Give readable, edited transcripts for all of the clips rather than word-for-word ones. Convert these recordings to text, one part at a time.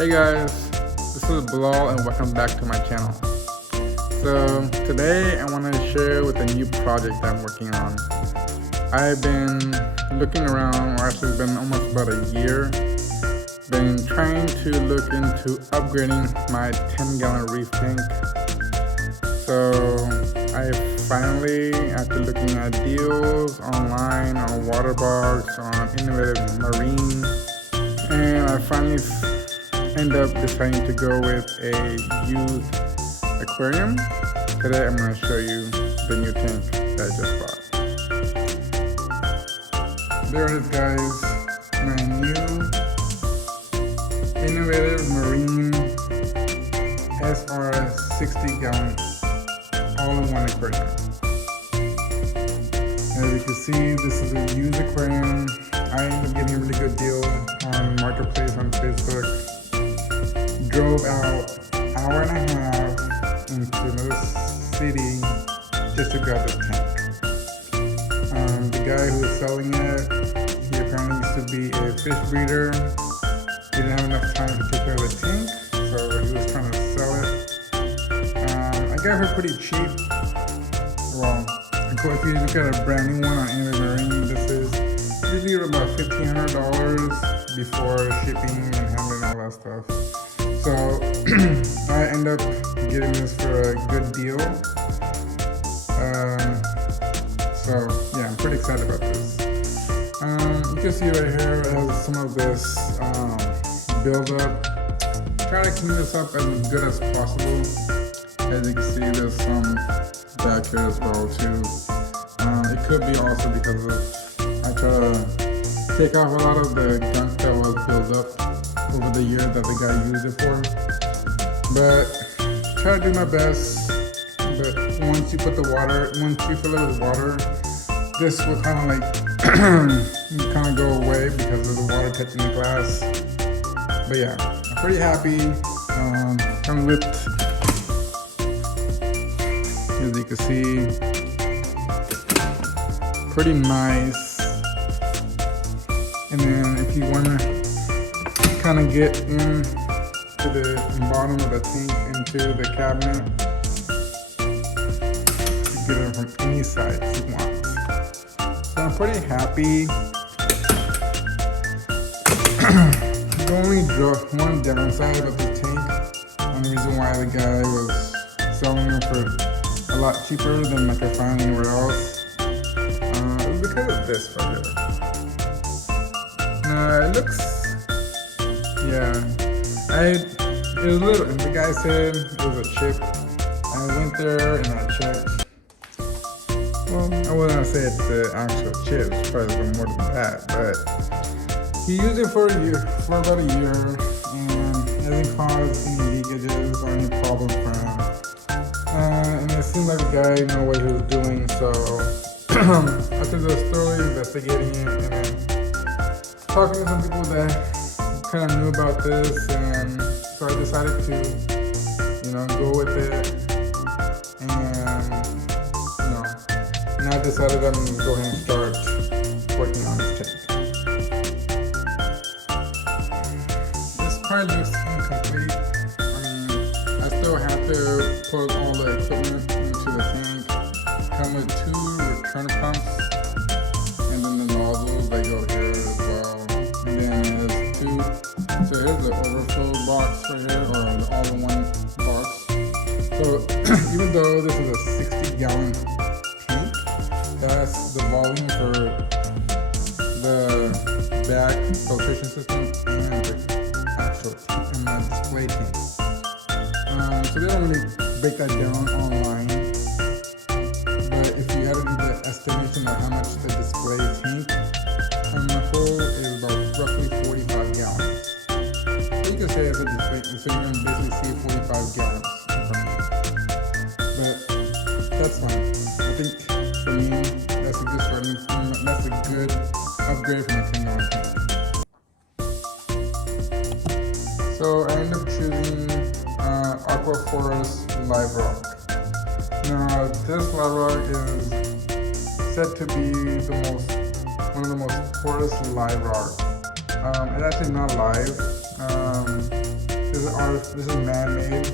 Hey guys, this is Bilal and welcome back to my channel. So today I want to share with a new project I'm working on. I've been looking around, or actually it's been almost about a year, been trying to look into upgrading my 10-gallon Reef tank. So I finally, after looking at deals online, on Waterbox, on Innovative Marine, and I finally end up deciding to go with a used aquarium. Today I'm going to show you the new tank that I just bought. There it is, guys, my new Innovative Marine SR 60-gallon all-in-one aquarium. As you can see, this is a used aquarium. I ended up getting a really good deal on Marketplace on Facebook. Drove out an hour and a half into another city just to grab this tank. The guy who was selling it, he apparently used to be a fish breeder. He didn't have enough time to take care of the tank, so he was trying to sell it. I got her pretty cheap. Well, if you look at a brand new one on Amazon, this is usually about $1,500 before shipping and handling all that stuff. So I end up getting this for a good deal. So yeah, I'm pretty excited about this. You can see right here it has some of this build up. Try to clean this up as good as possible. As you can see, there's some back here as well too. It could be also because of I try to take off a lot of the gunk that was built up over the year that the guy used it for. But try to do my best. But once you put the water, once you fill it with water, this will kind of like go away because of the water touching the glass. But yeah, I'm pretty happy. Come with, as you can see, pretty nice. And then if you want to kind of get in to the bottom of the tank into the cabinet, you get it from any side you want. So I'm pretty happy. The only one downside about this tank, and the reason why the guy was selling them for a lot cheaper than I could find anywhere else, is because of this right here. It looks, yeah, it was little, and the guy said it was a chip. I went there and I checked. Well, I wouldn't want to say it's the actual chip, it's probably a little more than that, but he used it for about a year, and it hasn't caused any leakages or any problems for him. And it seemed like the guy knew what he was doing, so after just thoroughly investigating it and then talking to some people that kind of knew about this, and so I decided to, go with it, and, now I decided I'm going to go ahead and start working on this tank. This part looks incomplete. I mean, I still have to put all the equipment into the tank. Come with 2 return pumps, and then the nozzles that go here as well. And then there's 2. So here's the overflow box right here, or the all-in-one box. So even though this is a 60-gallon tank, that's the volume for the back filtration system and the actual and the display tank. So they don't really break that down online. But if you had to do the estimation of how much the display tank full is about roughly 45 gallons. So you can say it's a display, so you're going to basically see 45 gallons in front of you. But that's fine. I think for me, that's a good starting point. That's a good upgrade from a 10-gallon tank. So I ended up choosing Aqua Forest Live Rock. Now this Live Rock is said to be one of the most porous live rock. It's actually not live. This is man-made.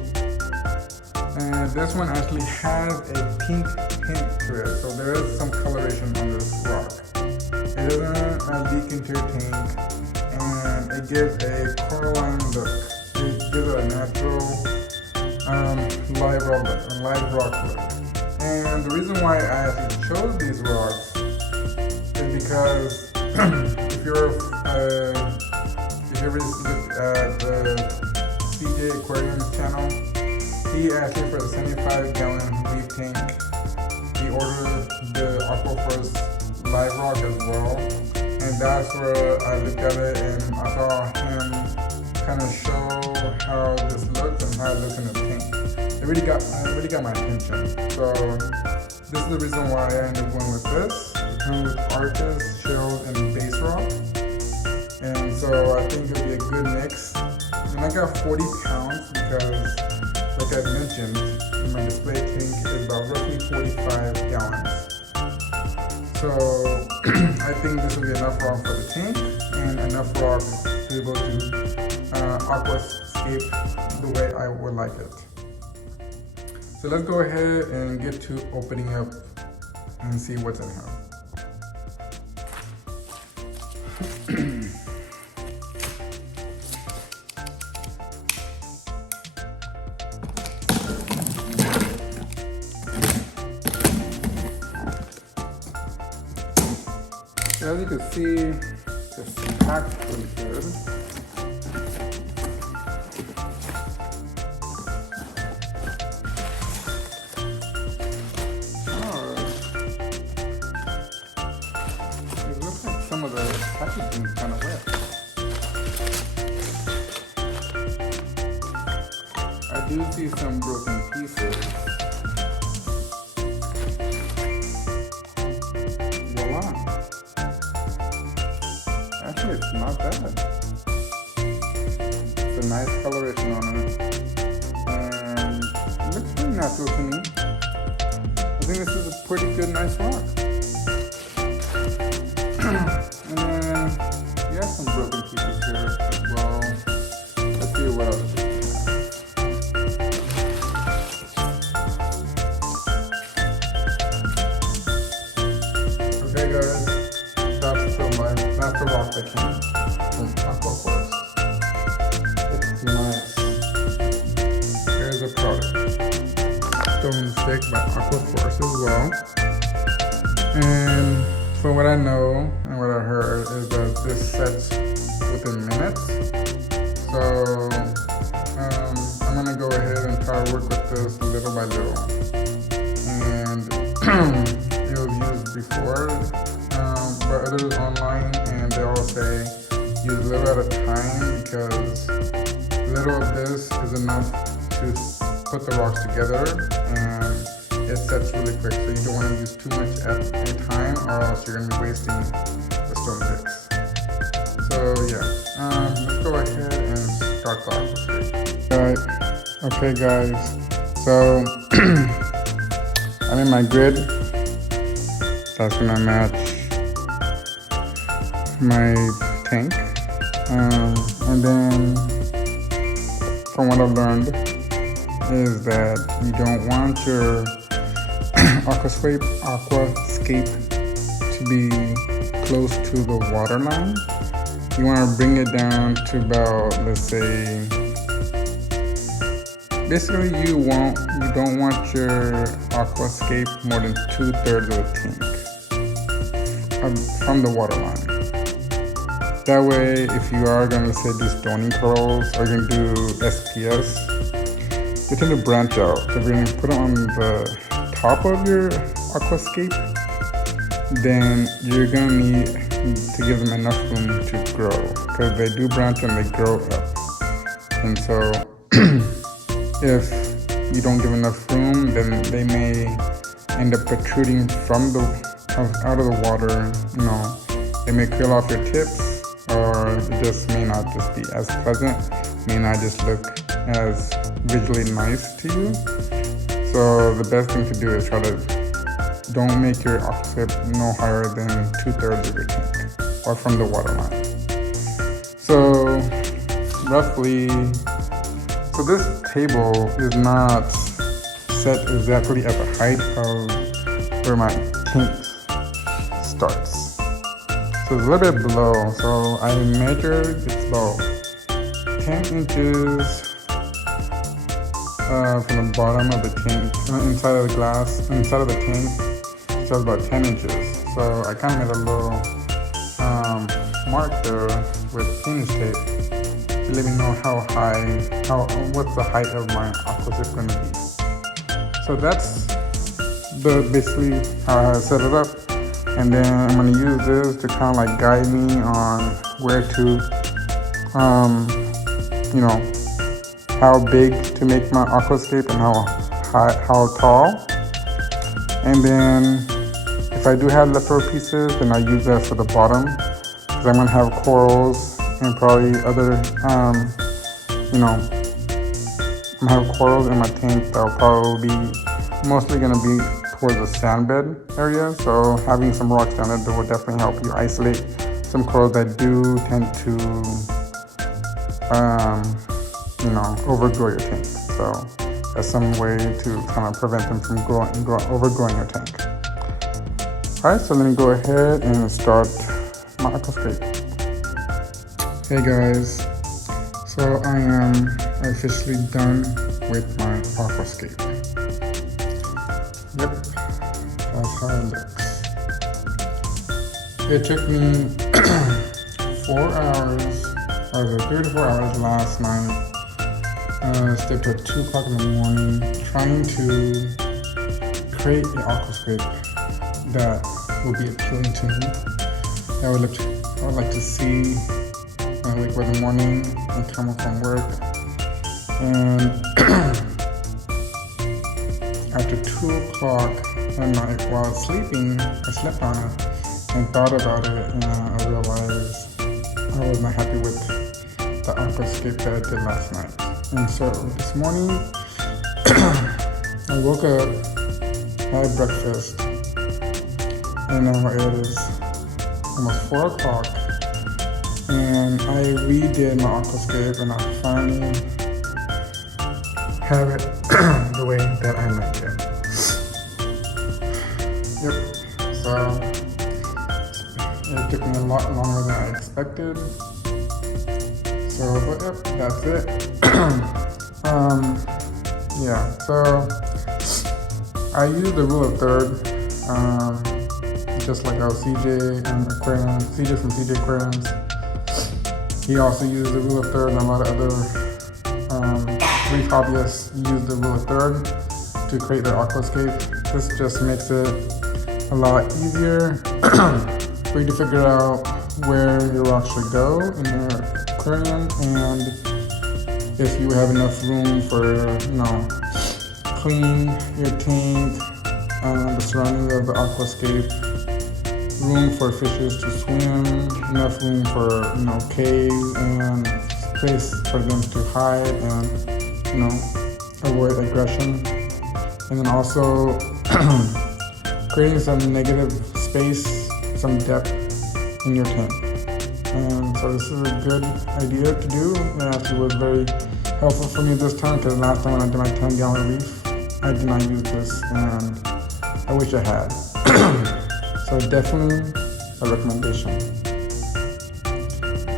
And this one actually has a pink tint to it. So there is some coloration on this rock. It doesn't leak into your tank. And it gives a coralline look. It gives it a natural live rock look. And the reason why I actually chose these rocks is because if you ever looked at the CJ Aquarium channel, he actually for the 75-gallon Reef tank, he ordered the Aquaforce live rock as well, and that's where I looked at it and I saw him kind of show how this looks and how it looks in the tank. It really got my attention. So this is the reason why I ended up going with this. It comes with Arcus, shells, and base rock. And so I think it'll be a good mix. And I got 40 pounds because, like I mentioned, my display tank is about roughly 45 gallons. So I think this will be enough rock for the tank and enough rock to be able to aquascape the way I would like it. So let's go ahead and get to opening up and see what's in here. As you can see, it's packed really good. It looks like some of the packaging is kind of wet. I do see some broken pieces. Voila! Actually, it's not bad. It's a nice coloration on it, and it looks pretty natural to me. I think this is a pretty good, nice rock. And then we have some broken pieces here as well. Let's see what else we have. Okay guys, that's the rock that came from Aquaforce. It's nice. Here's a product. Stone stick by Aquaforce as well. And from what I know and what I heard is that this sets within minutes. So I'm gonna go ahead and try to work with this little by little. And it was used before by others online, and they all say use a little at a time because little of this is enough to put the rocks together, and it sets really quick, so you don't want to use too much at a time or else you're going to be wasting the stone sticks. So yeah, let's go ahead and start the aquascape. Alright, okay guys, so I'm in my grid. That's going to match my tank. And then from what I've learned is that you don't want your aquascape to be close to the water line. You want to bring it down to about, let's say, basically you don't want your aquascape more than 2/3 of the tank from the water line. That way, if you are going to, say, do stoning corals or you're going to do SPS, they tend to branch out. So if you're going to put it on the top of your aquascape, then you're going to need to give them enough room to grow, because they do branch and they grow up. And so if you don't give enough room, then they may end up protruding from out of the water. You know, they may peel off your tips, or it just may not just be as pleasant, may not just look as visually nice to you. So the best thing to do is try to don't make your aquascape no higher than 2/3 of your tank or from the water line. So roughly So this table is not set exactly at the height of where my tank starts. So it's a little bit below. So I measured, it's about 10 inches from the bottom of the tank, inside of the glass, inside of the tank. So it's about 10 inches. So I kind of made a little mark there with painter's tape to let me know what's the height of my aqua zip going to be. So that's basically how I set it up. And then I'm going to use this to kind of like guide me on where to, how big to make my aquascape and how tall. And then if I do have leftover pieces, then I use that for the bottom, because I'm going to have corals and probably other, I'm going to have corals in my tank that will probably be mostly going to be towards the sand bed area. So having some rocks down there will definitely help you isolate some corals that do tend to, overgrow your tank. So that's some way to kind of prevent them from overgrowing your tank. Alright, so let me go ahead and start my aquascape. Hey guys, so I am officially done with my aquascape. Yep, that's how it looks. It took me 4 hours, or 3 to 4 hours last night. Stayed till 2 o'clock in the morning trying to create an aquascape that will be appealing to me. I would like to see when I wake up in the morning and come home from work, and after 2 o'clock at night while sleeping, I slept on it and thought about it, and I realized I was not happy with the aquascape that I did last night. And so this morning, I woke up, had breakfast, and now it is almost 4 o'clock, and I redid my aquascape, and I finally have it the way that I like it. Yep, so it took me a lot longer than I expected. So, but yep, that's it. Yeah, so I use the rule of third, just like how CJ from CJ Aquariums. He also uses the rule of third, and a lot of other reef hobbyists use the rule of third to create their aquascape. This just makes it a lot easier for you to figure out where your rocks should go in your aquarium, and if you have enough room for, clean your tank, the surrounding of the aquascape, room for fishes to swim, enough room for, caves and place for them to hide and, avoid aggression. And then also creating some negative space, some depth in your tank. And so this is a good idea to do. It actually was very helpful for me this time, because last time when I did my 10-gallon reef, I did not use this, and I wish I had. So definitely a recommendation.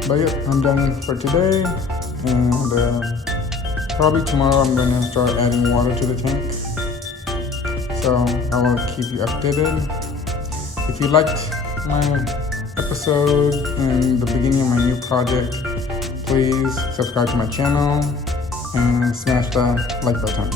But yeah, I'm done for today, and probably tomorrow I'm going to start adding water to the tank. So I will keep you updated. If you liked my episode and the beginning of my new project, please subscribe to my channel and smash the like button.